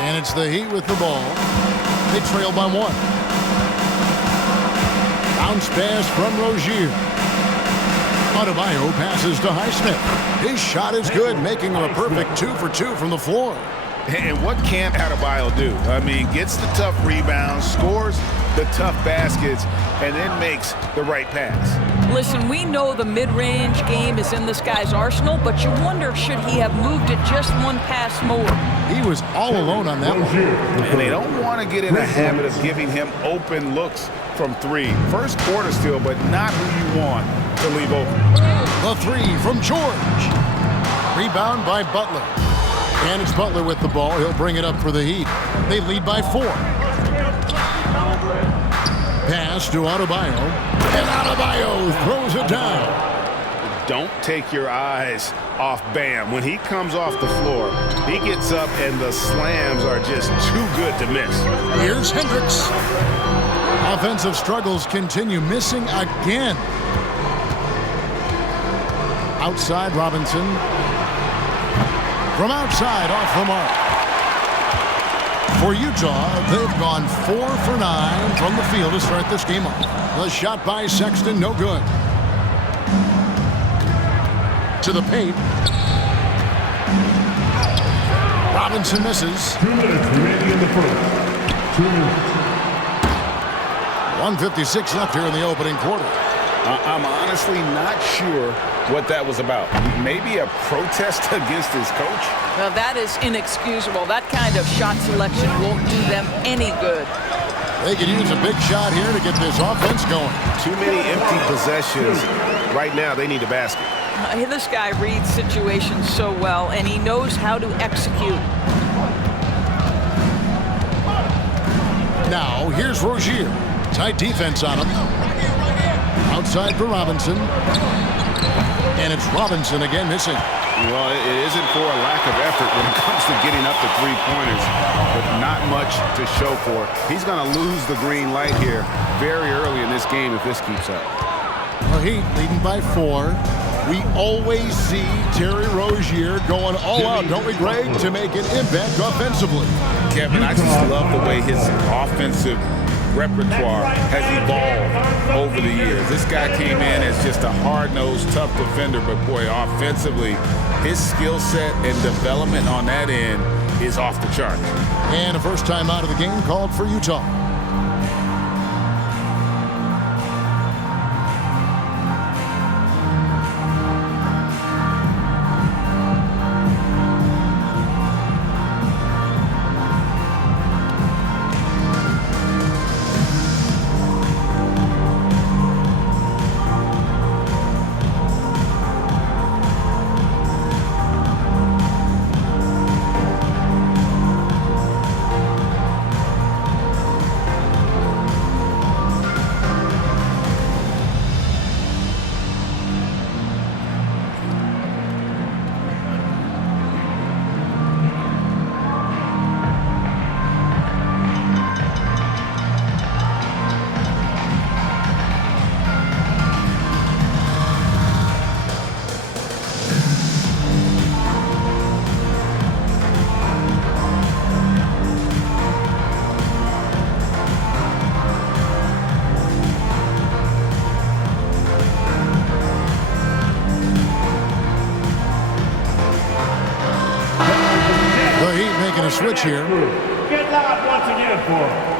And it's the Heat with the ball. They trail by 1. Bounce pass from Rozier. Adebayo passes to Highsmith. His shot is good, making him a perfect 2 for 2 from the floor. And what can't Adebayo do? I mean, gets the tough rebounds, scores the tough baskets, and then makes the right pass. Listen, we know the mid-range game is in this guy's arsenal, but you wonder, should he have moved it just one pass more? He was all alone on that one. And they don't want to get in a habit of giving him open looks from 3. First quarter still, but not who you want to leave open. The 3 from George. Rebound by Butler. And it's Butler with the ball. He'll bring it up for the Heat. They lead by 4. Pass to Adebayo. And Adebayo throws it down. Don't take your eyes off Bam. When he comes off the floor, he gets up and the slams are just too good to miss. Here's Hendricks. Offensive struggles continue, missing again. Outside Robinson. From outside, off the mark. For Utah, they've gone 4 for 9 from the field to start this game off. The shot by Sexton, no good. To the paint. Robinson misses. 2 minutes remaining in the first. 2 minutes. 1:56 left here in the opening quarter. I'm honestly not sure what that was about. Maybe a protest against his coach? Well, that is inexcusable. That kind of shot selection won't do them any good. They could use a big shot here to get this offense going. Too many empty possessions. Right now, they need a basket. This guy reads situations so well, and he knows how to execute. Now, here's Rozier. Tight defense on him. Outside for Robinson. And it's Robinson again missing. Well, it isn't for a lack of effort when it comes to getting up to three-pointers, but not much to show for it. He's going to lose the green light here very early in this game if this keeps up. The Heat leading by 4. We always see Terry Rozier going all out, don't we, Greg, to make an impact offensively. Kevin, I just love the way his offensive repertoire has evolved over the years. This guy came in as just a hard-nosed, tough defender, but boy, offensively, his skill set and development on that end is off the chart. And a first time out of the game called for Utah. Switch here. Get loud once again for him.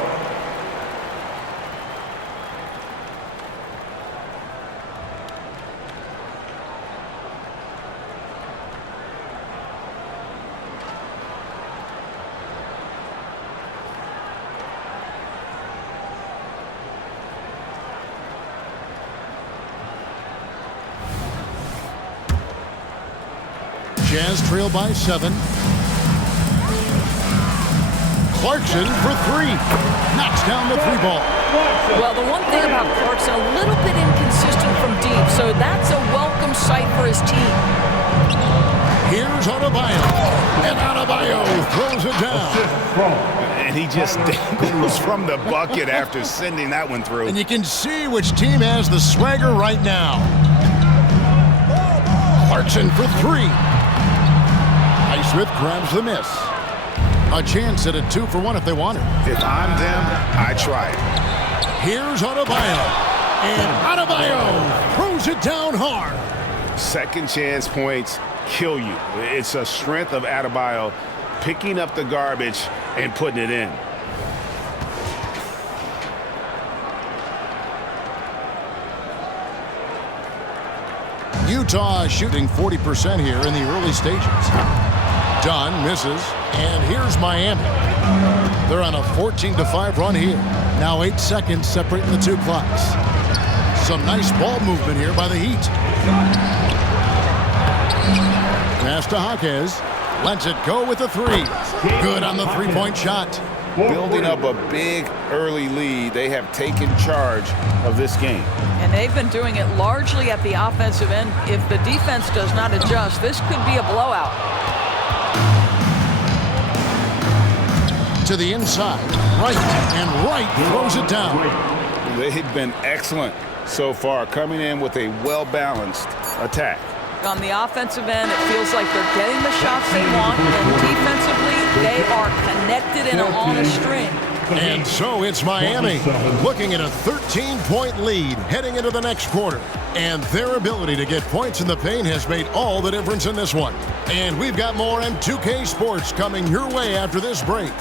Jazz trail by 7. Clarkson for 3. Knocks down the 3 ball. Well, the one thing about Clarkson, a little bit inconsistent from deep, so that's a welcome sight for his team. Here's Adebayo. And Adebayo throws it down. And he just dangles from the bucket after sending that one through. And you can see which team has the swagger right now. Clarkson for 3. Highsmith grabs the miss. A chance at a 2-for-1 if they want it. If I'm them, I try it. Here's Adebayo. And Adebayo throws it down hard. Second chance points kill you. It's a strength of Adebayo picking up the garbage and putting it in. Utah shooting 40% here in the early stages. Dunn misses, and here's Miami. They're on a 14-5 run here. Now 8 seconds separating the two clocks. Some nice ball movement here by the Heat. Pass to Jaquez. Lets it go with a 3. Good on the three-point shot. Building up a big early lead, they have taken charge of this game. And they've been doing it largely at the offensive end. If the defense does not adjust, this could be a blowout. To the inside, Wright, and Wright throws it down. They've been excellent so far, coming in with a well-balanced attack. On the offensive end, it feels like they're getting the shots they want, and defensively, they are connected and on a string. And so it's Miami looking at a 13-point lead heading into the next quarter. And their ability to get points in the paint has made all the difference in this one. And we've got more M2K Sports coming your way after this break.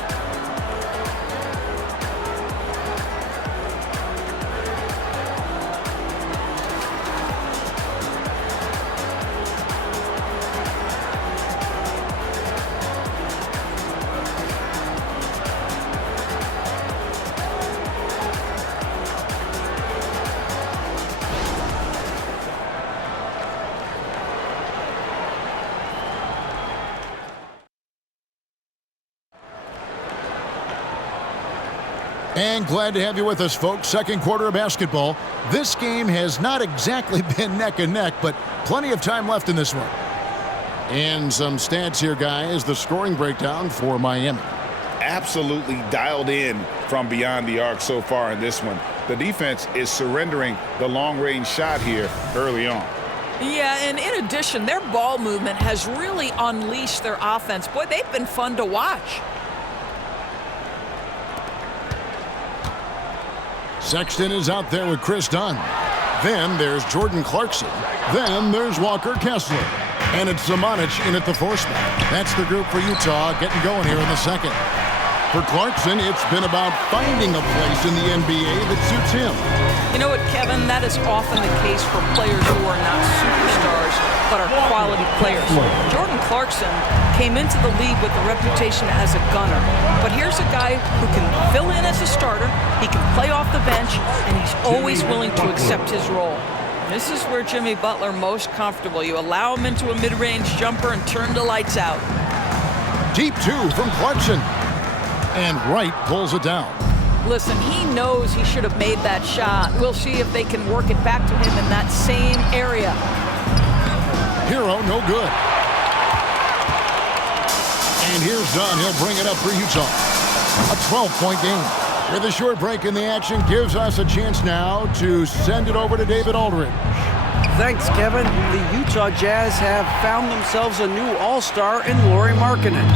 And glad to have you with us, folks. Second quarter of basketball. This game has not exactly been neck and neck, but plenty of time left in this one. And some stats here, guys. The scoring breakdown for Miami. Absolutely dialed in from beyond the arc so far in this one. The defense is surrendering the long-range shot here early on. Yeah, and in addition, their ball movement has really unleashed their offense. Boy, they've been fun to watch. Sexton is out there with Chris Dunn. Then there's Jordan Clarkson. Then there's Walker Kessler. And it's Zamanic in at the 4 spot. That's the group for Utah getting going here in the second. For Clarkson, it's been about finding a place in the NBA that suits him. You know what, Kevin? That is often the case for players who are not superstars, but are quality players. Jordan Clarkson came into the league with a reputation as a gunner. But here's a guy who can fill in as a starter, he can play off the bench, and he's always willing to accept his role. This is where Jimmy Butler most comfortable. You allow him into a mid-range jumper and turn the lights out. Deep 2 from Clarkson. And Wright pulls it down. Listen, he knows he should have made that shot. We'll see if they can work it back to him in that same area. Hero, no good. And here's Dunn. He'll bring it up for Utah. A 12-point game. With a short break in the action, gives us a chance now to send it over to David Aldridge. Thanks, Kevin. The Utah Jazz have found themselves a new all-star in Lauri Markkanen.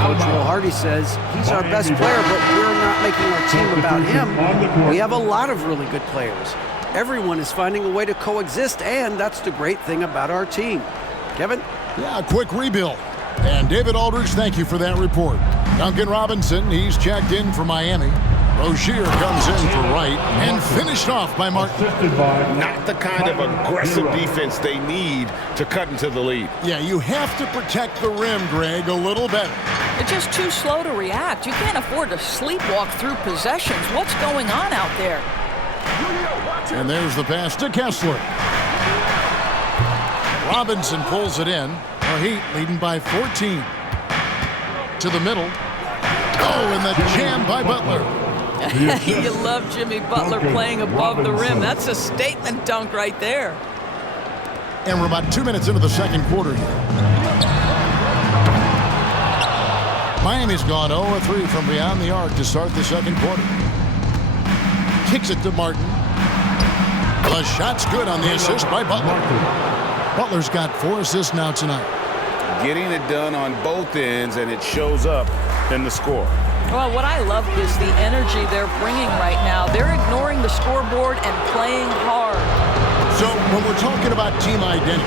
Coach Will Hardy says he's our best player, but we're not making our team about him. We have a lot of really good players. Everyone is finding a way to coexist, and that's the great thing about our team. Kevin? Yeah, a quick rebuild. And David Aldridge, thank you for that report. Duncan Robinson, he's checked in for Miami. Rozier comes in for Wright and finished off by Martin. Not the kind of aggressive defense they need to cut into the lead. Yeah, you have to protect the rim, Greg, a little better. They're just too slow to react. You can't afford to sleepwalk through possessions. What's going on out there? And there's the pass to Kessler. Robinson pulls it in. The Heat leading by 14. To the middle. Oh, and the jam by Butler. You love Jimmy Butler playing above the rim. That's a statement dunk right there. And we're about 2 minutes into the second quarter here. Miami's gone 0-3 from beyond the arc to start the second quarter. Kicks it to Martin. The shot's good on the assist by Butler. Butler's got 4 assists now tonight. Getting it done on both ends, and it shows up than the score. Well, what I love is the energy they're bringing right now. They're ignoring the scoreboard and playing hard. So when we're talking about team identity,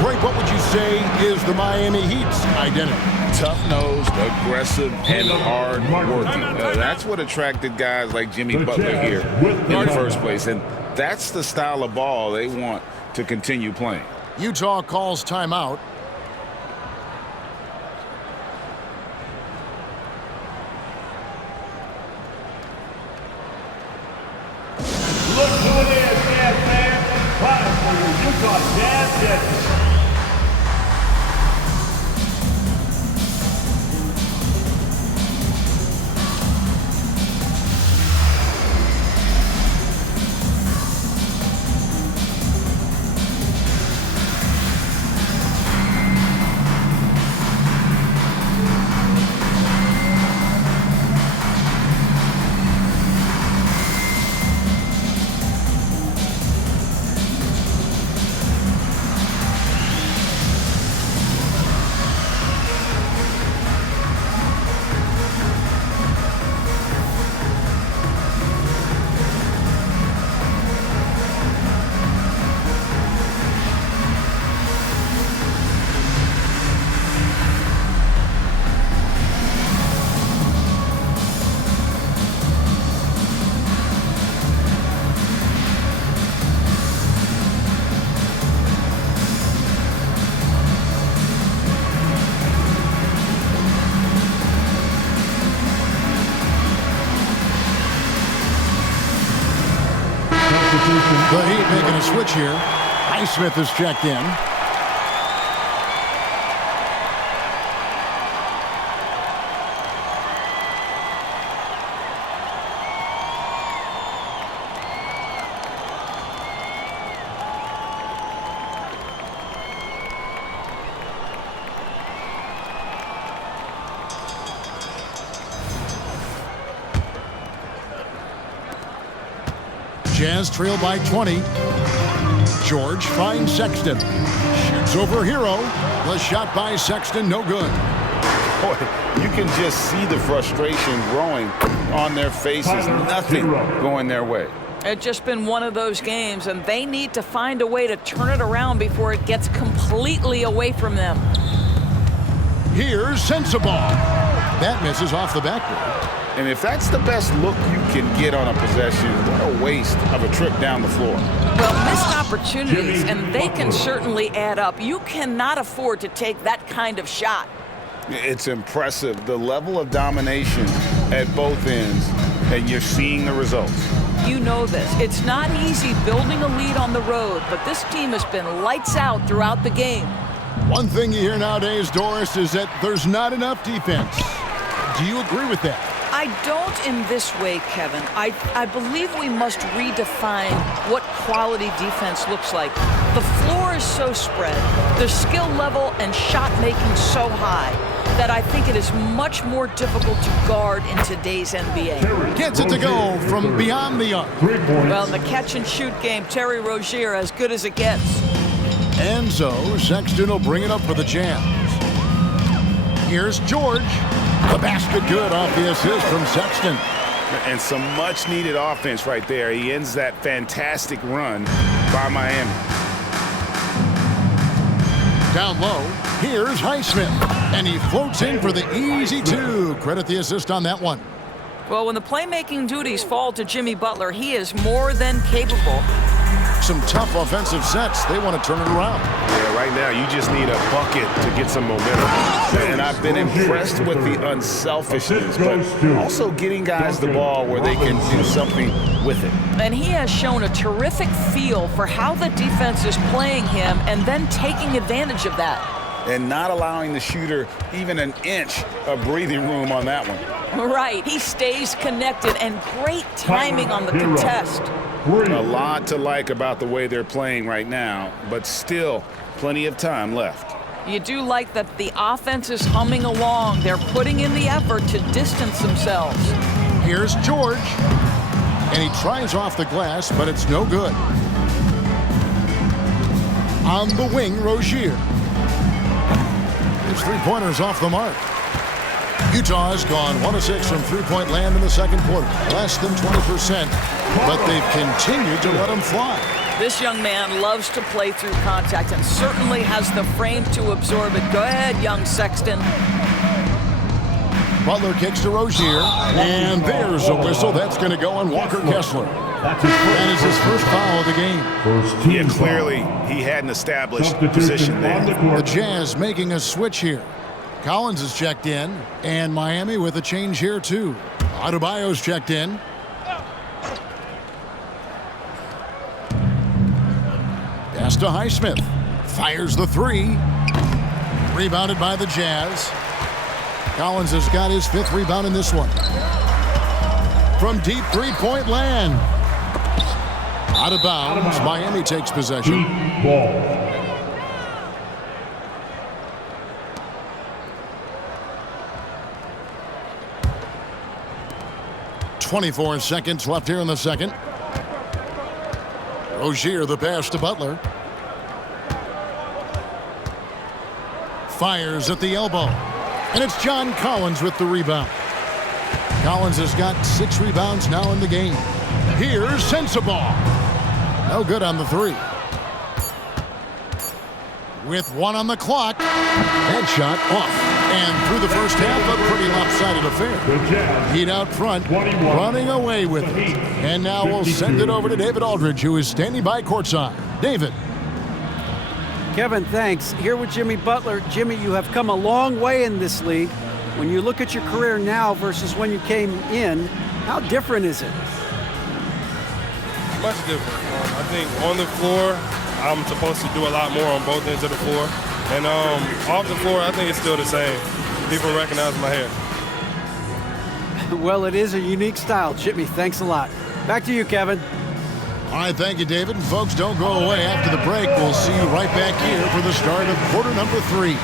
Greg, what would you say is the Miami Heat's identity? Tough-nosed, aggressive, and hard-working. That's what attracted guys like Jimmy Butler here in the first place. And that's the style of ball they want to continue playing. Utah calls timeout. Look who it is, Jazz fans. Time for your Utah Jazz Jets. The Heat making a switch here. Highsmith is checked in. Jazz trail by 20. George finds Sexton. Shoots over Hero. The shot by Sexton, no good. Boy, you can just see the frustration growing on their faces. Nothing going their way. It's just been one of those games, and they need to find a way to turn it around before it gets completely away from them. Here's Sensabaugh. That misses off the backboard. And if that's the best look you can get on a possession, what a waste of a trip down the floor. Well, missed opportunities, and they can certainly add up. You cannot afford to take that kind of shot. It's impressive, the level of domination at both ends, and you're seeing the results. You know this. It's not easy building a lead on the road, but this team has been lights out throughout the game. One thing you hear nowadays, Doris, is that there's not enough defense. Do you agree with that? I don't in this way, Kevin. I believe we must redefine what quality defense looks like. The floor is so spread, the skill level and shot making so high that I think it is much more difficult to guard in today's NBA. Gets it to go from beyond the arc. Well, in the catch and shoot game, Terry Rozier as good as it gets. And so Sexton will bring it up for the Jazz. Here's George. The basket good off the assist from Sexton. And some much-needed offense right there. He ends that fantastic run by Miami. Down low, here's Highsmith. And he floats in for the easy two. Credit the assist on that one. Well, when the playmaking duties fall to Jimmy Butler, he is more than capable. Some tough offensive sets. They want to turn it around. Yeah, right now you just need a bucket to get some momentum. And I've been impressed with the unselfishness, but also getting guys the ball where they can do something with it. And he has shown a terrific feel for how the defense is playing him and then taking advantage of that. And not allowing the shooter even an inch of breathing room on that one. Right, he stays connected and great timing on the contest. A lot to like about the way they're playing right now, but still plenty of time left. You do like that the offense is humming along. They're putting in the effort to distance themselves. Here's George. And he tries off the glass, but it's no good. On the wing, Rozier. His three-pointer's off the mark. Utah has gone 1 of 6 from three-point land in the second quarter, less than 20%, but they've continued to let them fly. This young man loves to play through contact and certainly has the frame to absorb it. Go ahead, young Sexton. Butler kicks to Rozier, and there's a whistle. That's going to go on Walker Kessler. That is his first foul of the game. Yeah, clearly he hadn't established position there. The Jazz making a switch here. Collins is checked in, and Miami with a change here too. Adebayo's checked in. Pass to Highsmith. Fires the three. Rebounded by the Jazz. Collins has got his 5th rebound in this one. From deep three-point land. Out of bounds. Miami takes possession. Ball. 24 seconds left here in the second. Rozier the pass to Butler. Fires at the elbow. And it's John Collins with the rebound. Collins has got 6 rebounds now in the game. Here's Sensabaugh. No good on the three. With 1 on the clock. That shot off. And through the first half, a pretty lopsided affair. Heat out front, running away with it. And now we'll send it over to David Aldridge, who is standing by courtside. David. Kevin, thanks. Here with Jimmy Butler. Jimmy, you have come a long way in this league. When you look at your career now versus when you came in, how different is it? Much different. I think on the floor, I'm supposed to do a lot more on both ends of the floor. And off the floor, I think it's still the same. People recognize my hair. Well, it is a unique style, Jimmy. Thanks a lot. Back to you, Kevin. All right, thank you, David. And folks, don't go away. After the break, we'll see you right back here for the start of quarter number 3.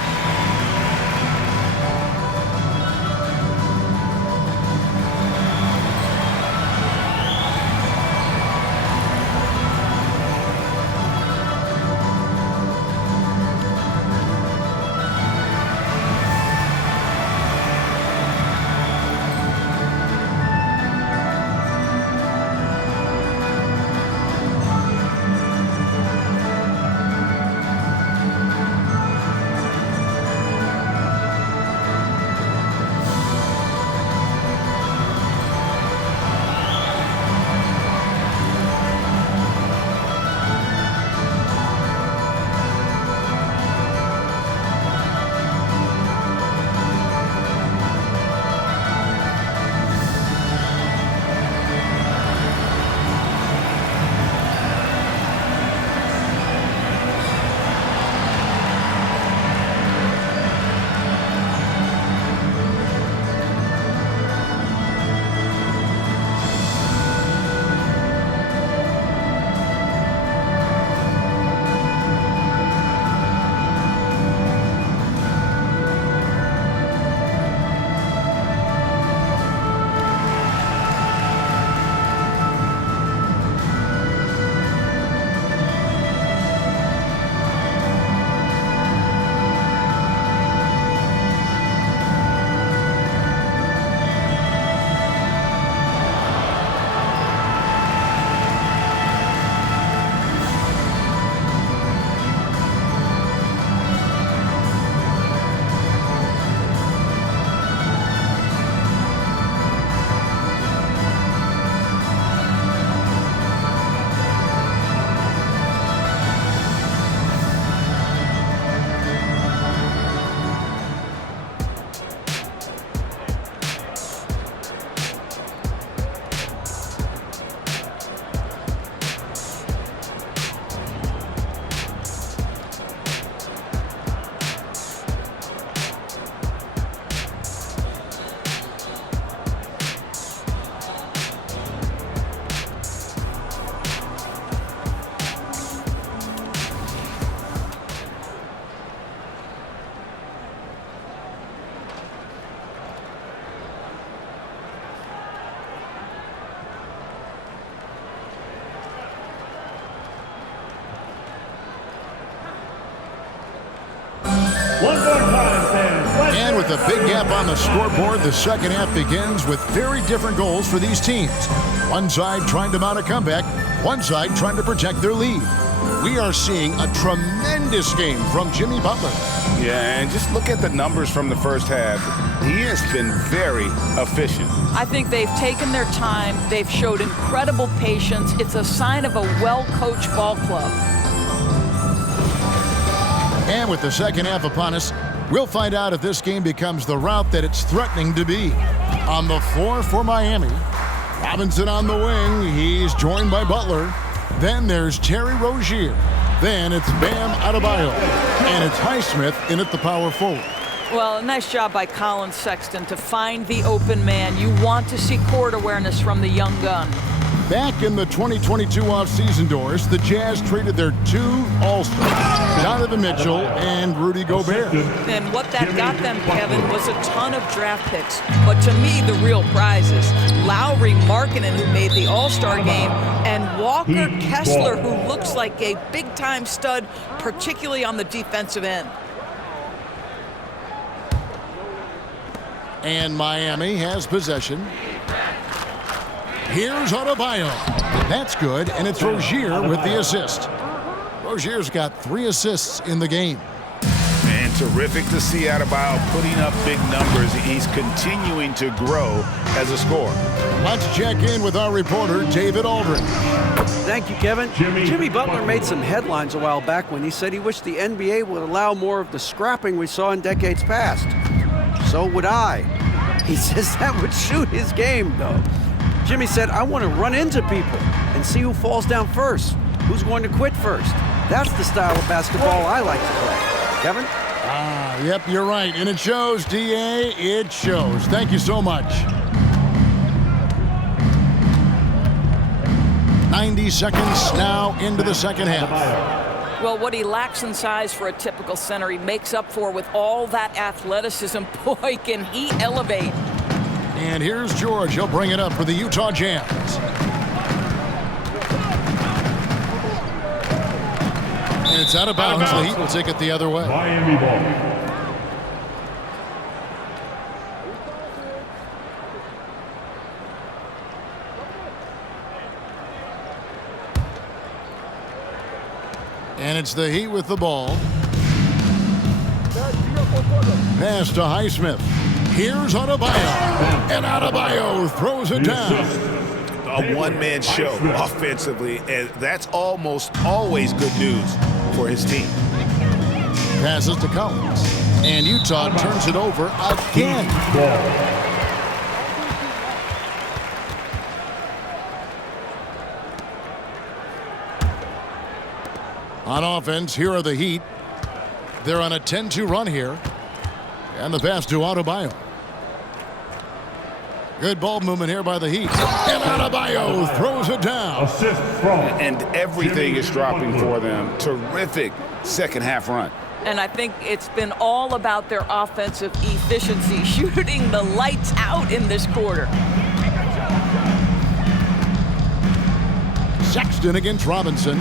with a big gap on the scoreboard, the second half begins with very different goals for these teams. One side trying to mount a comeback, one side trying to protect their lead. We are seeing a tremendous game from Jimmy Butler. Yeah, and just look at the numbers from the first half. He has been very efficient. I think they've taken their time. They've showed incredible patience. It's a sign of a well-coached ball club. And with the second half upon us, we'll find out if this game becomes the route that it's threatening to be. On the floor for Miami, Robinson on the wing. He's joined by Butler. Then there's Terry Rozier. Then it's Bam Adebayo. And it's Highsmith in at the power forward. Well, nice job by Colin Sexton to find the open man. You want to see court awareness from the young gun. Back in the 2022 offseason, Doris, the Jazz traded their 2 All-Stars, Donovan Mitchell and Rudy Gobert. And what that got them, Kevin, was a ton of draft picks. But to me, the real prize is Lauri Markkanen, who made the All-Star game, and Walker Kessler, who looks like a big-time stud, particularly on the defensive end. And Miami has possession. Here's Adebayo. That's good, and it's Rozier with the assist. Rozier's got 3 assists in the game. And terrific to see Adebayo putting up big numbers. He's continuing to grow as a scorer. Let's check in with our reporter, David Aldridge. Thank you, Kevin. Jimmy Butler made some headlines a while back when he said he wished the NBA would allow more of the scrapping we saw in decades past. So would I. He says that would suit his game, though. Jimmy said, I want to run into people and see who falls down first, who's going to quit first. That's the style of basketball I like to play. Kevin? Yep, you're right. And it shows, DA. It shows. Thank you so much. 90 seconds now into the second half. Well, what he lacks in size for a typical center, he makes up for with all that athleticism. Boy, can he elevate. And here's George. He'll bring it up for the Utah Jazz. And it's out of bounds. The Heat will take it the other way. Miami ball. And it's the Heat with the ball. Pass to Highsmith. Here's Adebayo. And Adebayo throws it down. A one-man show offensively, and that's almost always good news for his team. Passes to Collins. And Utah turns it over again. On offense, here are the Heat. They're on a 10-2 run here. And the pass to Adebayo. Good ball movement here by the Heat. And Adebayo throws it down. Assist from. And everything is dropping for them. Terrific second half run. And I think it's been all about their offensive efficiency, shooting the lights out in this quarter. Sexton against Robinson.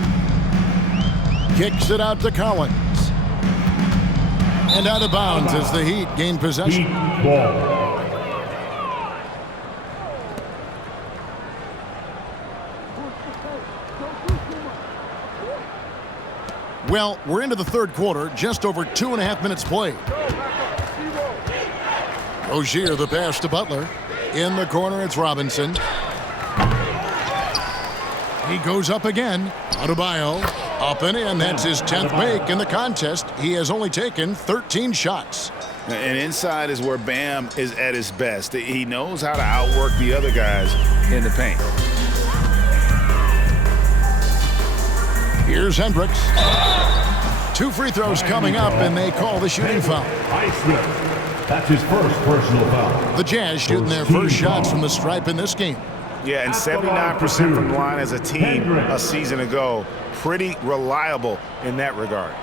Kicks it out to Collins. And out of bounds as the Heat gain possession. Heat ball. Well, we're into the third quarter, just over 2.5 minutes played. Rozier, the pass to Butler. In the corner, it's Robinson. He goes up again. Adebayo, up and in. That's his 10th make in the contest. He has only taken 13 shots. And inside is where Bam is at his best. He knows how to outwork the other guys in the paint. Here's Hendricks. 2 free throws coming up, and they call the shooting foul. That's his first personal foul. The Jazz shooting their first shots from the stripe in this game. Yeah, and 79% from the line as a team a season ago. Pretty reliable in that regard.